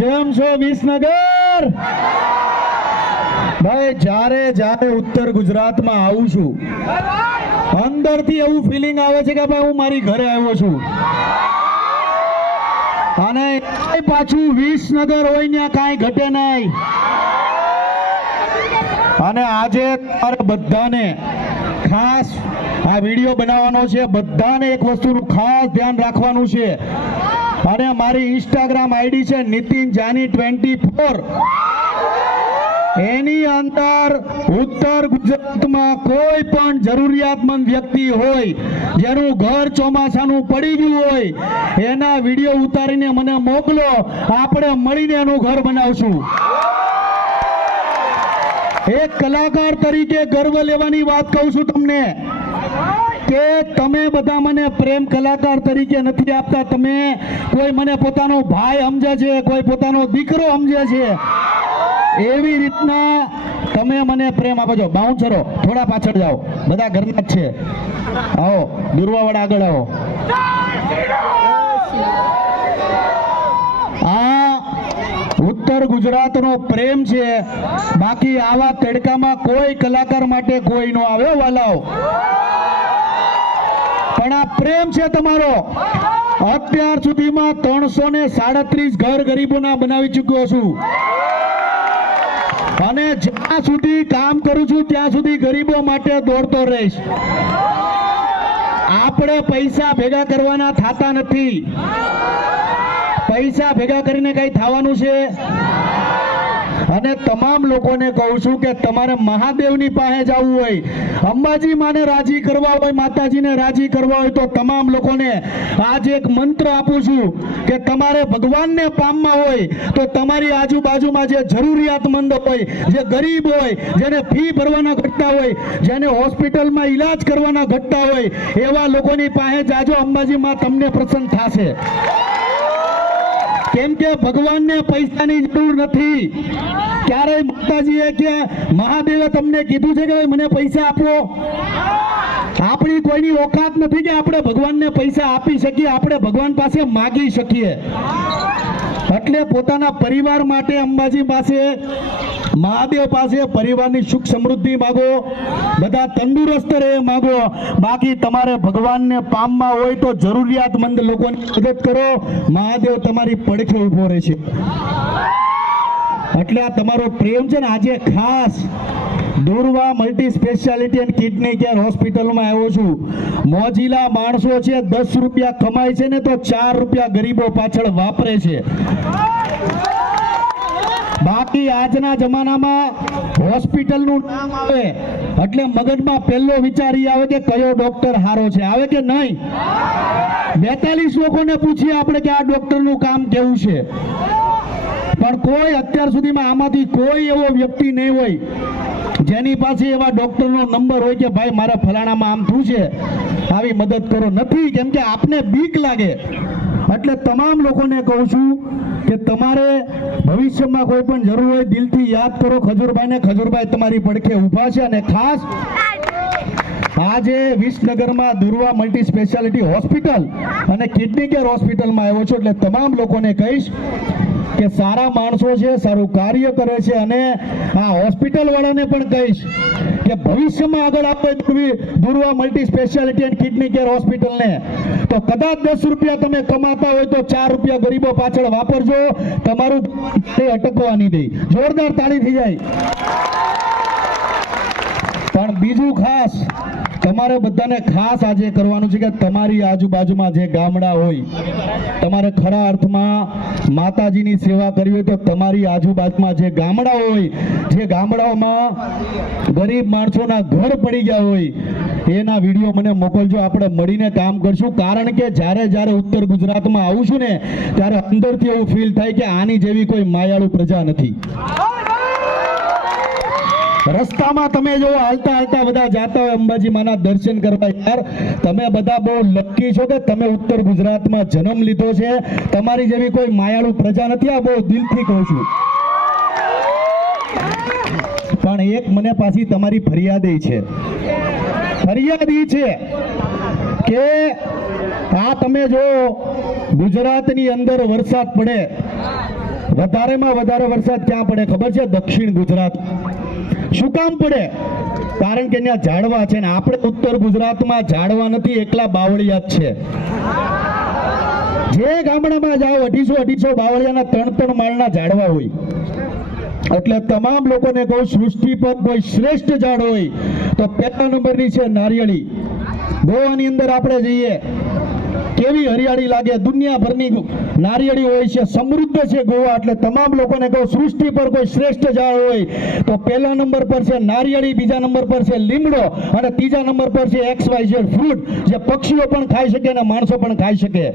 કેમ છો વિસનગર? ભાઈ જ્યારે જ્યારે ઉત્તર ગુજરાતમાં આવું છું અંદરથી એવું ફિલિંગ આવે છે કે ભાઈ હું મારી ઘરે આવ્યો છું અને પાછું વિસનગર હોય ત્યાં કાંઈ ઘટે નહીં. અને આજે તમારે બધાને ખાસ આ વિડીયો બનાવવાનો છે. બધાને એક વસ્તુનું ખાસ ધ્યાન રાખવાનું છે. અને મારી ઇન્સ્ટાગ્રામ આઈડી છે નીતિન જાની 24. એની અંદર ઉત્તર ગુજરાતમાં કોઈ પણ જરૂરિયાતમંદ વ્યક્તિ હોય જેનું ઘર ચોમાસાનું પડી ગયું હોય એના વિડીયો ઉતારીને મને મોકલો. આપણે મળીને એનું ઘર બનાવશું. એક કલાકાર તરીકે ગર્વ લેવાની વાત કહું છું તમને કે તમે બધા મને પ્રેમ કલાકાર તરીકે નથી આપતા. તમે કોઈ મને પોતાનો ભાઈ સમજે છે, કોઈ પોતાનો દીકરો સમજે છે. એવી રીતના તમે મને પ્રેમ આપો છો. બાઉન્સરો થોડા પાછળ જાઓ, બધા ઘરના જ છે. આવો દુર્વાવાળા આગળ આવો. આ ઉત્તર ગુજરાતનો પ્રેમ છે. બાકી આવા તડકામાં કોઈ કલાકાર માટે કોઈ નો આવ્યો વાલાઓ, પણ આ પ્રેમ છે તમારો. અત્યાર સુધીમાં 337 ઘર ગરીબોના બનાવી ચૂક્યો છું અને જ્યાં સુધી કામ કરું છું ત્યાં સુધી ગરીબો માટે દોડતો રહીશ. આપણે પૈસા ભેગા કરવાના થતા નથી. પૈસા ભેગા કરીને કઈ થવાનું છે? અને તમામ લોકોને કહું છું કે તમારે મહાદેવની પાસે જવું હોય, અંબાજી માને રાજી કરવા હોય, માતાજીને રાજી કરવા હોય તો તમામ લોકોને આજે એક મંત્ર આપું છું કે તમારે ભગવાનને પામવા હોય તો તમારી આજુબાજુમાં જે જરૂરિયાતમંદ હોય, જે ગરીબ હોય, જેને ફી ભરવાના ઘટતા હોય, જેને હોસ્પિટલમાં ઈલાજ કરવાના ઘટતા હોય એવા લોકોની પાસે જાજો. અંબાજીમાં તમને પ્રસન્ન થશે. કેમ કે ભગવાનને પૈસાની જરૂર નથી. ક્યારેય માતાજીએ કે મહાદેવે તમને કીધું છે કે મને પૈસા આપો? આપણી કોઈની ઓકાત નથી કે આપણે ભગવાનને પૈસા આપી શકીએ. આપણે ભગવાન પાસે માગી શકીએ. એટલે પોતાના પરિવાર માટે અંબાજી પાસે, મહાદેવ પાસે પરિવારની સુખ સમૃદ્ધિ માગો, બધા તંદુરસ્ત રહે માગો. બાકી તમારે ભગવાનને પામવા હોય તો જરૂરિયાતમંદ લોકોની મદદ કરો. મહાદેવ તમારી પડખે ઉભો રહે છે. એટલે આ તમારો પ્રેમ છે ને. આજે ખાસ Durva multi speciality and kidney care હોસ્પિટલમાં આવ્યો છું. મોજીલા માણસો છે, 10 રૂપિયા કમાય છે ને તો 4 રૂપિયા ગરીબો પાછળ વાપરે છે. બાકી આજના જમાનામાં હોસ્પિટલનું નામ આવે એટલે મગજમાં પહેલો વિચાર એ આવે કે કયો ડોક્ટર હારો છે. આવે કે નહીં? 42 લોકોને પૂછીએ આપણે કે આ ડોક્ટરનું કામ કેવું છે, પણ કોઈ અત્યાર સુધીમાં આમાંથી કોઈ એવો વ્યક્તિ નહીં હોય જેની પાસે એવા ડોક્ટરનો નંબર હોય કે ભાઈ મારે ફલાણામાં આમ થયું છે, આવી મદદ કરો. નથી. કેમ કે આપને બીક લાગે. એટલે તમામ લોકોને કહું છું કે તમારે ભવિષ્યમાં કોઈ પણ જરૂર હોય દિલથી યાદ કરો ખજૂરભાઈને. ખજૂરભાઈ તમારી પડખે ઊભા છે. અને ખાસ આજે વિસનગરમાં દુર્વા મલ્ટી સ્પેશિયાલિટી હોસ્પિટલ અને કિડની કેર હોસ્પિટલમાં આવ્યો છું. એટલે તમામ લોકોને કહીશ કે સારા માણસો છે, સારું કાર્ય કરે છે. અને આ હોસ્પિટલ વાળાને પણ કહીશ કે ભવિષ્યમાં આગળ આપણે Durva multi speciality and kidney care હોસ્પિટલને તો કદાચ 10 રૂપિયા તમે કમાતા હોય તો 4 રૂપિયા ગરીબો પાછળ વાપરજો. તમારું અટકવા નહીં દે. જોરદાર તાળી થઈ જાય. પણ બીજું ખાસ તમારે બધાને ખાસ આજે કરવાનું છે કે તમારી આજુબાજુમાં જે ગામડા હોય, તમારે ખરા અર્થમાં માતાજીની સેવા કરવી હોય તો તમારી આજુબાજુમાં જે ગામડા હોય, જે ગામડાઓમાં ગરીબ માણસોના ઘર પડી ગયા હોય એના વિડીયો મને મોકલજો. આપણે મળીને કામ કરશું. કારણ કે જ્યારે જ્યારે ઉત્તર ગુજરાતમાં આવું છું ને ત્યારે અંદરથી એવું ફીલ થાય કે આની જેવી કોઈ માયાળુ પ્રજા નથી. રસ્તામાં તમે જો હાલતા હાલતા બધા જાતા હોય અંબાજી માના દર્શન કરવા, યાર તમે બધા બહુ લકી છો કે તમે ઉત્તર ગુજરાતમાં જન્મ લીધો છે. તમારી જેવી કોઈ માયાળુ પ્રજા નથી. આ બહુ દિલથી કહું છું. પણ એક મને પાછી તમારી ફરિયાદ છે કે આ તમે જો ગુજરાતની અંદર વરસાદ પડે વધારેમાં વધારે વરસાદ ક્યાં પડે ખબર છે? દક્ષિણ ગુજરાત. શું કામ પડે? કારણ કે ત્યાં ઝાડવા છે ને આપણે ઉત્તર ગુજરાતમાં ઝાડવા નથી, એકલા બાવળિયા જ છે. જે ગામડામાં જાઓ 250 બાવળિયાના 3 માળના ઝાડવા હોય. એટલે તમામ લોકોને કહું, સૃષ્ટિ પર કોઈ શ્રેષ્ઠ ઝાડ હોય તો પહેલા નંબરની છે નારિયેળી. ગોવાની અંદર આપણે જઈએ, કેવી હરિયાળી લાગે, દુનિયાભરની નારિયેળી હોય છે, સમૃદ્ધ છે ગોવા. એટલે તમામ લોકોને કહું, સૃષ્ટિ પર કોઈ શ્રેષ્ઠ ઝાડ હોય તો પહેલા નંબર પર છે નારિયેળી, બીજા નંબર પર છે લીમડો અને ત્રીજા નંબર પર છે XYZ ફ્રૂટ, જે પક્ષીઓ પણ ખાઈ શકે અને માણસો પણ ખાઈ શકે.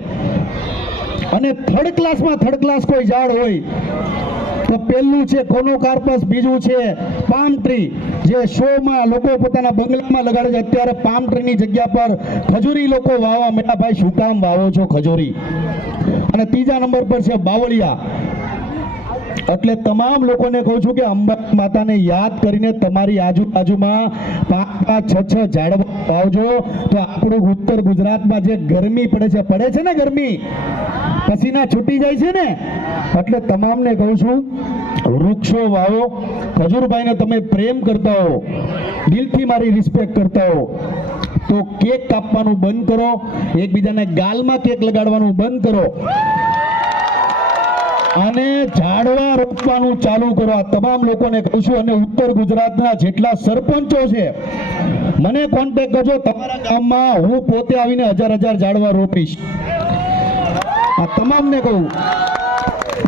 અને થર્ડ ક્લાસ કોઈ ઝાડ હોય તો પહેલું છે કોનોકાર્પસ, બીજું છે પામ ટ્રી, જે શોમાં લોકો પોતાના બંગલામાં લગાડે છે. અત્યારે પામ ટ્રીની જગ્યા પર ખજૂરી લોકો વાવવા માંડ્યા. ભાઈ, શું કામ વાવો છો ખજૂરી? અને ત્રીજા નંબર પર છે બાવળિયા. એટલે તમામ લોકોને કહું છું કે અંબા માતાને યાદ કરીને તમારી આજુબાજુમાં 5-6 ઝાડવા વાવજો. તો આપણું ઉત્તર ગુજરાતમાં જે ગરમી પડે છે ને, ગરમી પસીના છૂટી જાય છે ને, એટલે તમામને કહું છું વૃક્ષો વાવો. ખજૂરભાઈને તમે પ્રેમ કરતા હો, દિલથી મારી રિસ્પેક્ટ કરતા હો, તો કેક કાપવાનું બંધ કરો, એકબીજાને ગાલમાં કેક લગાડવાનું બંધ કરો અને ઝાડવા રોપવાનું ચાલુ કરો. આ તમામ લોકોને કહું છું. અને ઉત્તર ગુજરાતના જેટલા સરપંચો છે, મને કોન્ટેક્ટ કરજો. તમારા ગામમાં હું પોતે આવીને 1000 ઝાડવા રોપીશ. આ તમામને કહું,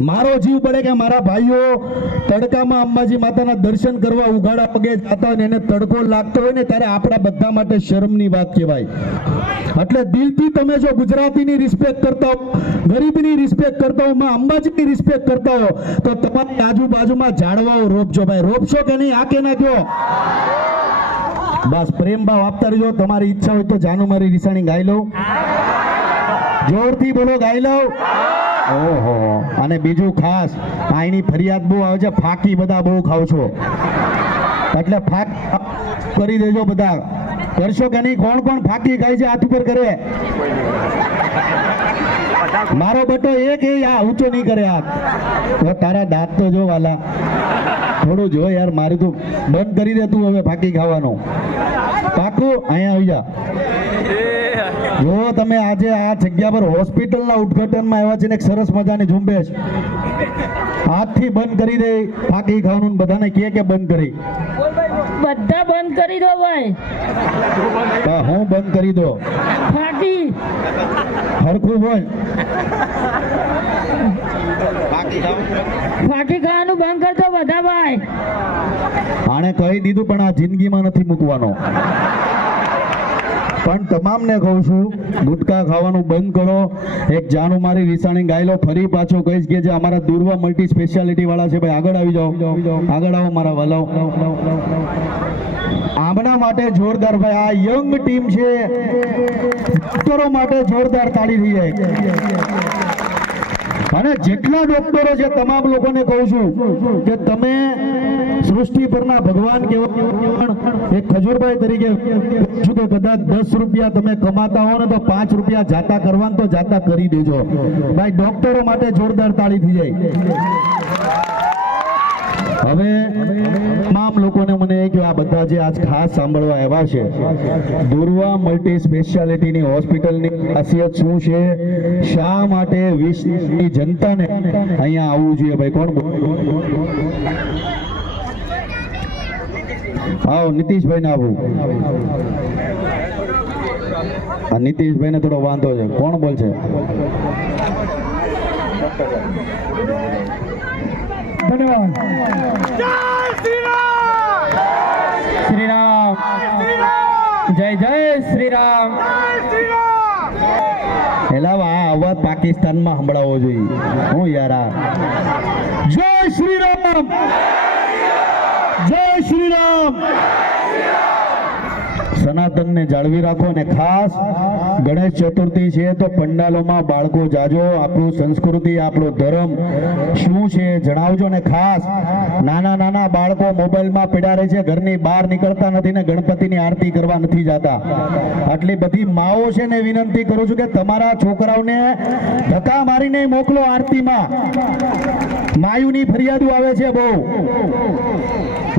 મારો જીવ પડે કે મારા ભાઈઓ તડકામાં અંબાજી માતાના દર્શન કરવા ઉઘાડા પગે જતા હોય ને એને તડકો લાગતો હોય ને, ત્યારે આપણા બધા માટે શરમની વાત કહેવાય. એટલે દિલથી તમે જો ગુજરાતીની રિસ્પેક્ટ કરતા હો, ગરીબની રિસ્પેક્ટ કરતા હો, માં અંબાજીની રિસ્પેક્ટ કરતા હો, તો તમારી આજુબાજુમાં ઝાડવાઓ રોપજો. ભાઈ, રોપશો કે નહીં? આ કે ના કહો? બસ પ્રેમ ભાવ આપતા રહેજો. તમારી ઈચ્છા હોય તો જાનુ મારી રીસાણી ગાઈ લઉં. જોરથી બોલો, ગાઈ લઉં. ઓહો. અને બીજું ખાસ, આની ફરિયાદ બહુ આવે છે, ફાકી બધા બહુ ખાવ છો, એટલે ફાક કરી દેજો. બધા કરશો કે નહીં? કોણ કોણ ફાકી ખાય છે? હાથ ઉપર કરે. મારો બટો એક આ ઊંચો નહીં કરે હાથ. તો તારા દાંત તો જો વાલા, થોડું જો યાર. મારું તો બંધ કરી દે તું હવે ફાકી ખાવાનું. પાકું અહીંયા આવી જા. જો તમે આજે આ જગ્યા પર હોસ્પિટલના ઉદ્ઘાટનમાં આવ્યા છે ને, એક સરસ મજાની ઝુંબેશ હાથથી બંધ કરી દે ફાકી ખાવાનું. બધાને કે બંધ કરી, બધા બંધ કરી દો ભાઈ. હું બંધ કરી દો. ફાકી હરખું બોલ. ફાકી ખાવાનું બંધ કરી દો બધા ભાઈ. આણે કહી દીધું, પણ આ જિંદગીમાં નથી મૂકવાનો. પણ તમામને કહું છું, ગુટકા ખાવાનું બંધ કરો. એક જાનુ મારી વિસાણી ગાઈ લો. ફરી પાછો કહીશ કે જે અમારા દુર્વા મલ્ટી સ્પેશિયાલિટી વાળા છે, ભાઈ આગળ આવી જાઓ, આગળ આવો મારા વાલાઓ. આમના માટે જોરદાર, ભાઈ આ યંગ ટીમ છે, ડોક્ટરો માટે જોરદાર તાળી થઈ જાય. અને જેટલા ડોક્ટરો છે તમામ લોકોને કહું છું કે તમે સૃષ્ટિ પરના ભગવાન કહેવાય. એક ખજૂરભાઈ તરીકે છું કે કદાચ 10 રૂપિયા તમે કમાતા હો ને તો 5 રૂપિયા જાતા કરવાનું તો જાતા કરી દેજો. ભાઈ ડોક્ટરો માટે જોરદાર તાળી થઈ જાય. હવે તમામ લોકોને મને એ કે આ બધા જે આજ ખાસ સાંભળવા આવ્યા છે, દુર્વા મલ્ટી સ્પેશિયાલિટીની હોસ્પિટલની ખાસિયત શું છે, શા માટે વિશ્વની જનતાને અહીંયા આવવું જોઈએ? ભાઈ કોણ? આવો નીતિશભાઈ ને આવું. આ નીતિશભાઈ ને થોડો વાંધો છે. કોણ બોલશે? ધન્યવાદ. શ્રી રામ, જય જય શ્રી રામ. એલા આ અવાજ પાકિસ્તાનમાં સંભળાવવો જોઈએ. હું યાર આ જય શ્રી રામ, જય શ્રી રામ. સનાતનને જાળવી રાખો. અને ખાસ ગણેશ ચતુર્થી છે તો પંડાલોમાં બાળકો જાજો. આપણું સંસ્કૃતિ, આપણો ધર્મ શું છે જણાવજો. ને ખાસ નાના બાળકો મોબાઈલમાં પીડા રહે છે, ઘરની બહાર નીકળતા નથી ને ગણપતિની આરતી કરવા નથી જતા. આટલી બધી માઓ છે ને વિનંતી કરું છું કે તમારા છોકરાઓને ધક્કા મારીને મોકલો આરતીમાં. માયુની ફરિયાદો આવે છે બહુ.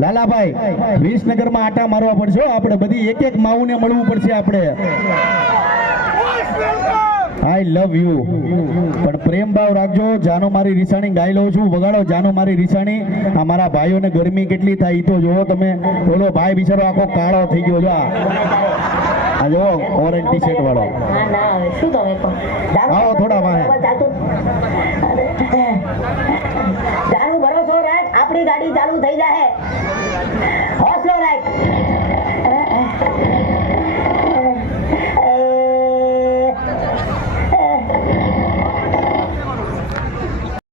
લાલાભાઈ, વિસનગરમાં આટા મારવા પડશે હો. આપણે બધી એક એક માવુને મળવું પડશે આપણે. આઈ લવ યુ. પણ પ્રેમ ભાવ રાખજો. જાનો મારી રીસાણી ગાઈ લઉં છું. વગાડો જાનો મારી રીસાણી. આ મારા ભાઈઓને ગરમી કેટલી થાય ઈ તો જોવો તમે. ઓલો ભાઈ બિચારો આખો કાળો થઈ ગયો જો. આ જો ઓરેન્જ ટી શર્ટ વાળો. શું તમે આવો થોડા વાહે. જાણું ભરોસો રાખ, આપણી ગાડી ચાલુ થઈ જાય.